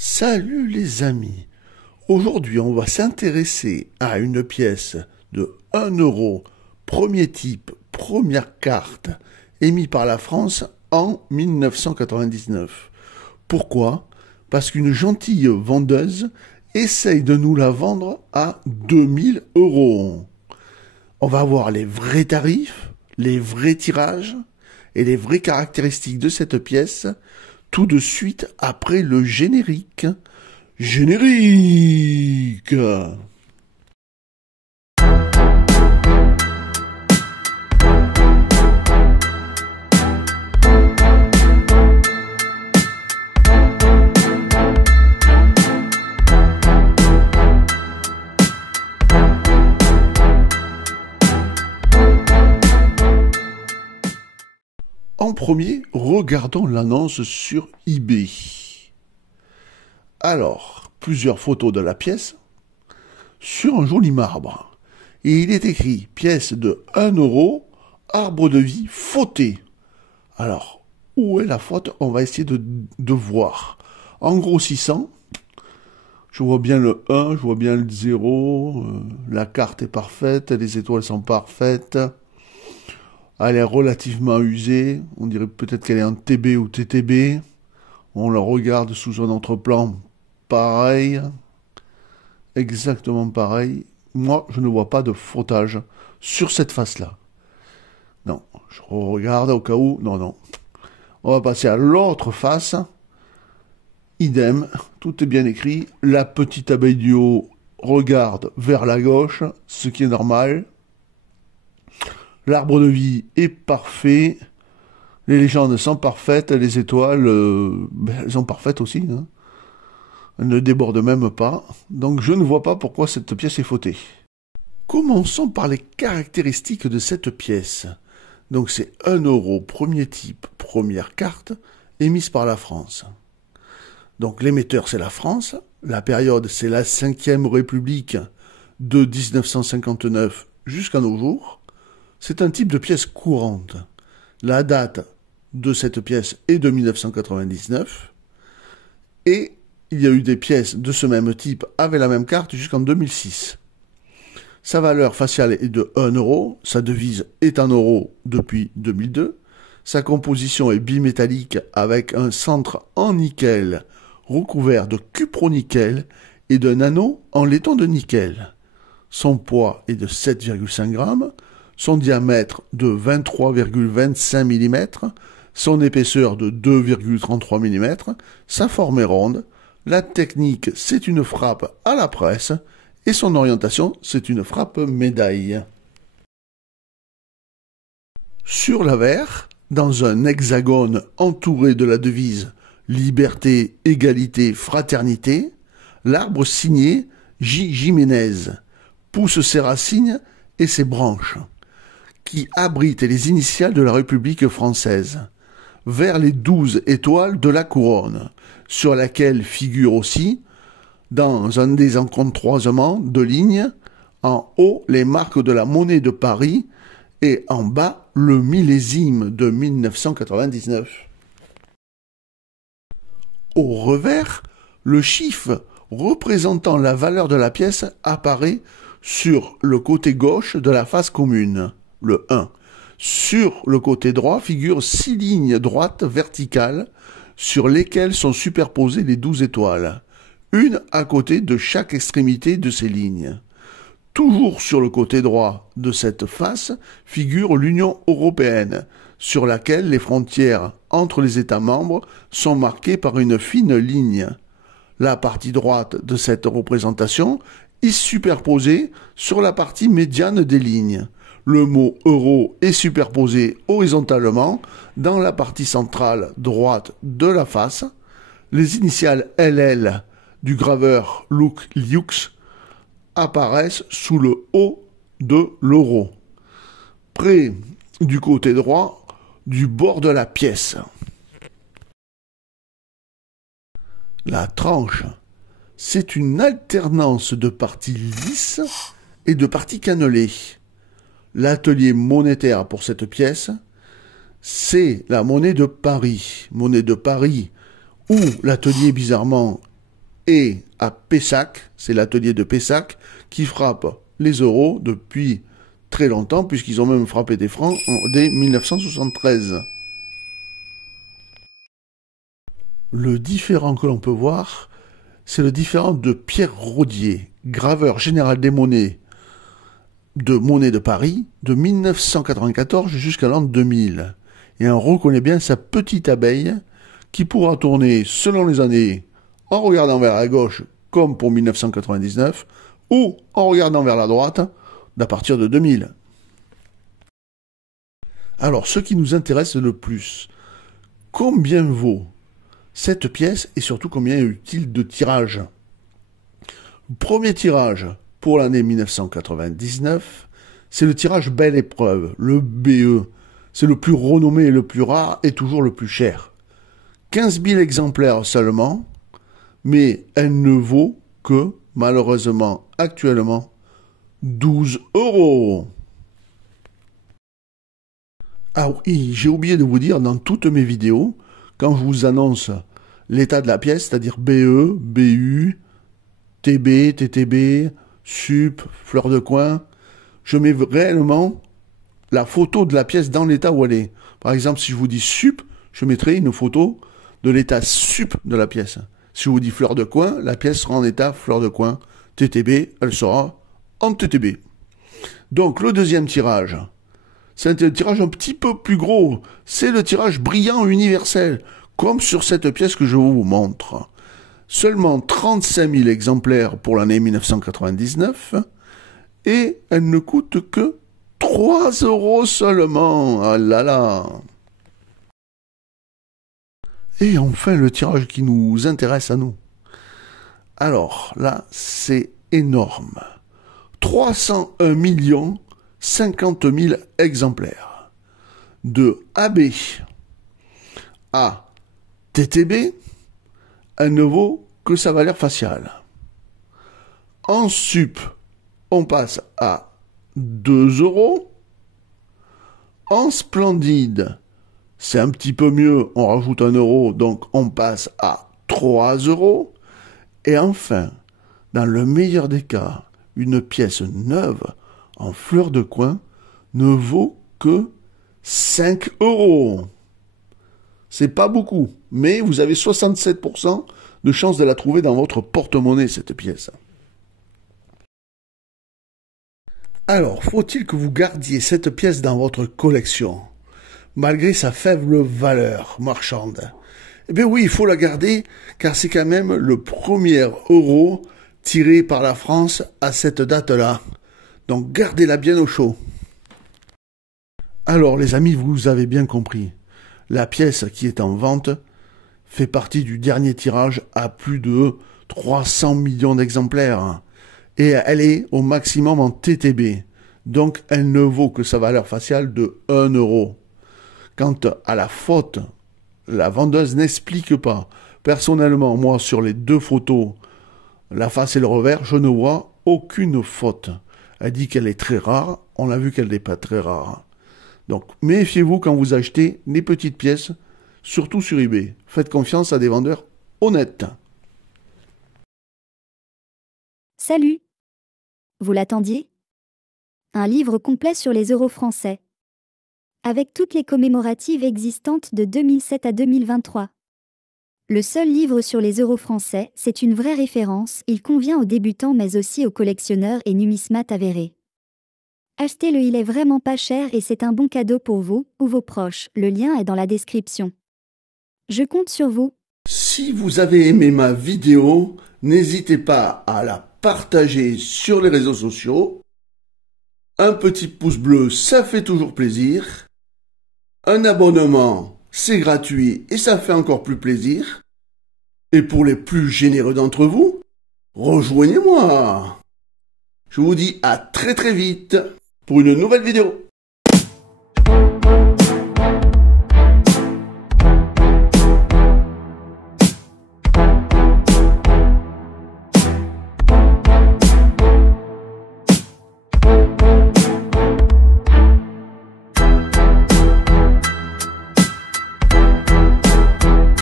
Salut les amis, aujourd'hui on va s'intéresser à une pièce de 1 euro, premier type, première carte, émise par la France en 1999. Pourquoi? Parce qu'une gentille vendeuse essaye de nous la vendre à 2000 euros. On va voir les vrais tarifs, les vrais tirages et les vraies caractéristiques de cette pièce tout de suite après le générique. Générique! En premier, regardons l'annonce sur eBay. Alors, plusieurs photos de la pièce sur un joli marbre. Et il est écrit pièce de 1 euro, arbre de vie fauté. Alors, où est la faute? On va essayer de voir. En grossissant, je vois bien le 1, je vois bien le 0, la carte est parfaite, les étoiles sont parfaites. Elle est relativement usée, on dirait peut-être qu'elle est en TB ou TTB. On la regarde sous un autre plan, pareil, exactement pareil. Moi, je ne vois pas de frottage sur cette face-là. Non, je regarde au cas où, non. On va passer à l'autre face. Idem, tout est bien écrit. La petite abeille du haut regarde vers la gauche, ce qui est normal. L'arbre de vie est parfait, les légendes sont parfaites, les étoiles, elles sont parfaites aussi. Elles ne débordent même pas, donc je ne vois pas pourquoi cette pièce est fautée. Commençons par les caractéristiques de cette pièce. Donc c'est 1 euro, premier type, première carte, émise par la France. Donc l'émetteur c'est la France, la période c'est la 5e République de 1959 jusqu'à nos jours. C'est un type de pièce courante. La date de cette pièce est de 1999 et il y a eu des pièces de ce même type avec la même carte jusqu'en 2006. Sa valeur faciale est de 1 euro, sa devise est en euros depuis 2002, sa composition est bimétallique avec un centre en nickel recouvert de cupronickel et d'un anneau en laiton de nickel. Son poids est de 7,5 grammes, son diamètre de 23,25 mm, son épaisseur de 2,33 mm, sa forme est ronde, la technique c'est une frappe à la presse et son orientation c'est une frappe médaille. Sur l'avers, dans un hexagone entouré de la devise Liberté, Égalité, Fraternité, l'arbre signé J. Jiménez pousse ses racines et ses branches, qui abrite les initiales de la République française, vers les 12 étoiles de la couronne, sur laquelle figure aussi, dans un des encroisements de lignes, en haut les marques de la monnaie de Paris et en bas le millésime de 1999. Au revers, le chiffre représentant la valeur de la pièce apparaît sur le côté gauche de la face commune, le 1. Sur le côté droit figurent 6 lignes droites verticales sur lesquelles sont superposées les 12 étoiles, une à côté de chaque extrémité de ces lignes. Toujours sur le côté droit de cette face figure l'Union européenne, sur laquelle les frontières entre les États membres sont marquées par une fine ligne. La partie droite de cette représentation est superposée sur la partie médiane des lignes. Le mot euro est superposé horizontalement dans la partie centrale droite de la face. Les initiales LL du graveur Luc Liux apparaissent sous le haut de l'euro, près du côté droit du bord de la pièce. La tranche, c'est une alternance de parties lisses et de parties cannelées. L'atelier monétaire pour cette pièce, c'est la monnaie de Paris. Monnaie de Paris où l'atelier bizarrement et à Pessac, c'est l'atelier de Pessac, qui frappe les euros depuis très longtemps, puisqu'ils ont même frappé des francs dès 1973. Le différent que l'on peut voir, c'est le différent de Pierre Rodier, graveur général des monnaies de Paris, de 1994 jusqu'à l'an 2000. Et on reconnaît bien sa petite abeille qui pourra tourner selon les années en regardant vers la gauche, comme pour 1999, ou en regardant vers la droite, d'à partir de 2000. Alors, ce qui nous intéresse le plus, combien vaut cette pièce et surtout combien est-il de tirage? Le premier tirage pour l'année 1999, c'est le tirage Belle Épreuve, le BE. C'est le plus renommé et le plus rare et toujours le plus cher. 15 000 exemplaires seulement, mais elle ne vaut que, malheureusement, actuellement, 12 €. Ah oui, j'ai oublié de vous dire dans toutes mes vidéos, quand je vous annonce l'état de la pièce, c'est-à-dire BE, BU, TB, TTB, SUP, fleur de coin, je mets réellement la photo de la pièce dans l'état où elle est. Par exemple, si je vous dis SUP, je mettrai une photo de l'état SUP de la pièce. Si je vous dis fleur de coin, la pièce sera en état fleur de coin. TTB, elle sera en TTB. Donc, le deuxième tirage, c'est un tirage un petit peu plus gros. C'est le tirage brillant universel, comme sur cette pièce que je vous montre. Seulement 35 000 exemplaires pour l'année 1999, et elle ne coûte que 3 € seulement. Ah là là. Et enfin, le tirage qui nous intéresse à nous. Alors, là, c'est énorme. 301 050 000 exemplaires. De AB à TTB, elle ne vaut que sa valeur faciale. En SUP, on passe à 2 €. En Splendide, c'est un petit peu mieux, on rajoute 1 €, donc on passe à 3 €. Et enfin, dans le meilleur des cas, une pièce neuve en fleur de coin ne vaut que 5 €. C'est pas beaucoup, mais vous avez 67% de chance de la trouver dans votre porte-monnaie, cette pièce. Alors, faut-il que vous gardiez cette pièce dans votre collection, malgré sa faible valeur marchande? Eh bien oui, il faut la garder, car c'est quand même le premier euro tiré par la France à cette date-là. Donc gardez-la bien au chaud. Alors les amis, vous avez bien compris. La pièce qui est en vente fait partie du dernier tirage à plus de 300 millions d'exemplaires. Et elle est au maximum en TTB. Donc elle ne vaut que sa valeur faciale de 1 €. Quant à la faute, la vendeuse n'explique pas. Personnellement, moi, sur les deux photos, la face et le revers, je ne vois aucune faute. Elle dit qu'elle est très rare. On a vu qu'elle n'est pas très rare. Donc, méfiez-vous quand vous achetez les petites pièces, surtout sur eBay. Faites confiance à des vendeurs honnêtes. Salut! Vous l'attendiez? Un livre complet sur les euros français. Avec toutes les commémoratives existantes de 2007 à 2023. Le seul livre sur les euros français, c'est une vraie référence, il convient aux débutants mais aussi aux collectionneurs et numismates avérés. Achetez-le, il est vraiment pas cher et c'est un bon cadeau pour vous ou vos proches, le lien est dans la description. Je compte sur vous. Si vous avez aimé ma vidéo, n'hésitez pas à la partager sur les réseaux sociaux. Un petit pouce bleu, ça fait toujours plaisir. Un abonnement, c'est gratuit et ça fait encore plus plaisir. Et pour les plus généreux d'entre vous, rejoignez-moi. Je vous dis à très très vite pour une nouvelle vidéo.